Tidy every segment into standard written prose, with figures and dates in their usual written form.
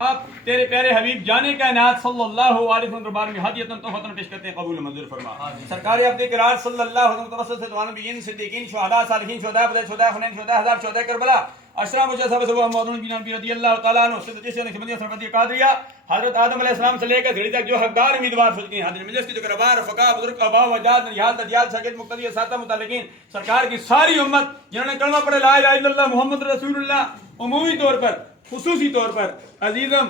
آپ تیرے پیارے حبیب جانے کائنات صلی اللہ علیہ وسلم دربار میں ہدیۃ تحفۃ پیش کرتے ہیں، قبول منظور فرما۔ سرکار عبد کرار صلی اللہ علیہ وسلم توسط سے دوان نبیین صدیقین شہداء صالحین شہداء بدر شہداء حنین شہداء ہزار شہداء کربلا اشرا مجھے سب محمد بن نبی رضی اللہ تعالیٰ عنہ صدیق جیسے نقشبندی سربندی قادریہ حضرت آدم علیہ السلام سے لے کر گھڑی تک جو حقدار امیدوار ہو چکے ہیں، حضرت مجلس کی جو کربار فقہ بزرگ آبا و اجداد نریال ددیال ساکت مقتدی اساتذہ متعلقین سرکار کی ساری امت جنہوں نے کلمہ پڑھے لا الہ الا اللہ محمد رسول اللہ، عمومی طور پر خصوصی طور پر عزیزم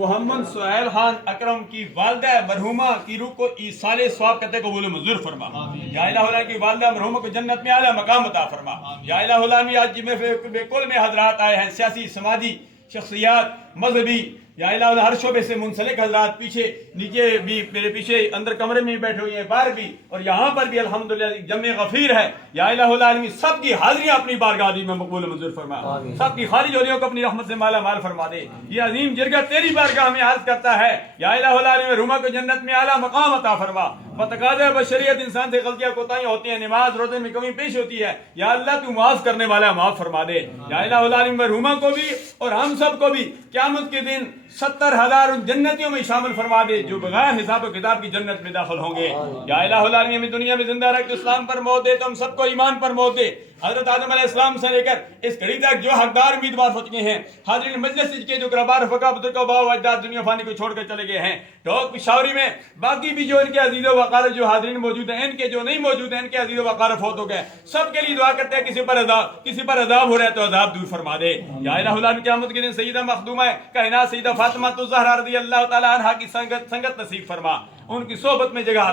محمد سہیل خان اکرم کی والدہ مرحومہ کی روح کو ایصال ثواب کرتے قبول منظور فرما۔ یا الہ اللہ کی والدہ مرحومہ کو جنت میں اعلیٰ مقام عطا فرما۔ یا الہ اللہ آج جمعے بے کل میں حضرات آئے ہیں، سیاسی سماجی شخصیات مذہبی یا الہ اللہ ہر شعبے سے منسلک حضرات پیچھے نیچے بھی میرے پیچھے اندر کمرے میں بیٹھے ہوئے ہیں، باہر بھی اور یہاں پر بھی الحمدللہ جمع غفیر ہے۔ یا الہ العالمین سب کی حاضریاں اپنی بارگاہ میں مقبول منظور فرما، سب کی خالی جولیوں کو اپنی رحمت سے مالا مال فرما دے۔ یہ عظیم جرگہ تیری بارگاہ میں عرض کرتا ہے، یا الہ العالمین روما کو جنت میں اعلیٰ مقام عطا فرما۔ بتقاضۂ بشریت انسان سے غلطیاں کوتاہیاں ہوتی ہیں، نماز روزے میں کمی پیش ہوتی ہے، یا اللہ تو معاف کرنے والا معاف فرما دے۔ یا الہ العالمین روما کو بھی اور ہم سب کو بھی قیامت کے دن 70,000 جنتیوں میں شامل فرما دے جو بغیر حساب و کتاب کی جنت میں داخل ہوں گے۔ یا الہ العالمین ہمیں دنیا میں زندہ رکھ، اسلام پر موت دے تو ہم سب کو ایمان پر موت دے۔ حضرت آدم علیہ السلام سے لے کر اس گھڑی تک جو حقدار امیدوار ہو چکے ہیں، حاضرین مجلس کے جو گربار فقہ بزرگ و باو اجداد دنیا فانی کو چھوڑ کر چلے گئے ہیں، ڈھوک پشاوری میں باقی بھی جو ان کے عزیز و وقار جو حاضرین موجود ہیں، ان کے جو نہیں موجود ہیں، ان کے عزیز و وقار فوت ہو گئے، سب کے لیے دعا کرتے ہیں کسی پر عذاب ہو رہا ہے تو عذاب دور فرما دے۔ یا الہ العالمین قیامت کے دن سیدہ مخدومہ کائنات سیدہ فاطمہ الزہرا رضی اللہ تعالی عنہا کی سنگت نصیب فرما، ان کی صحبت میں جگہ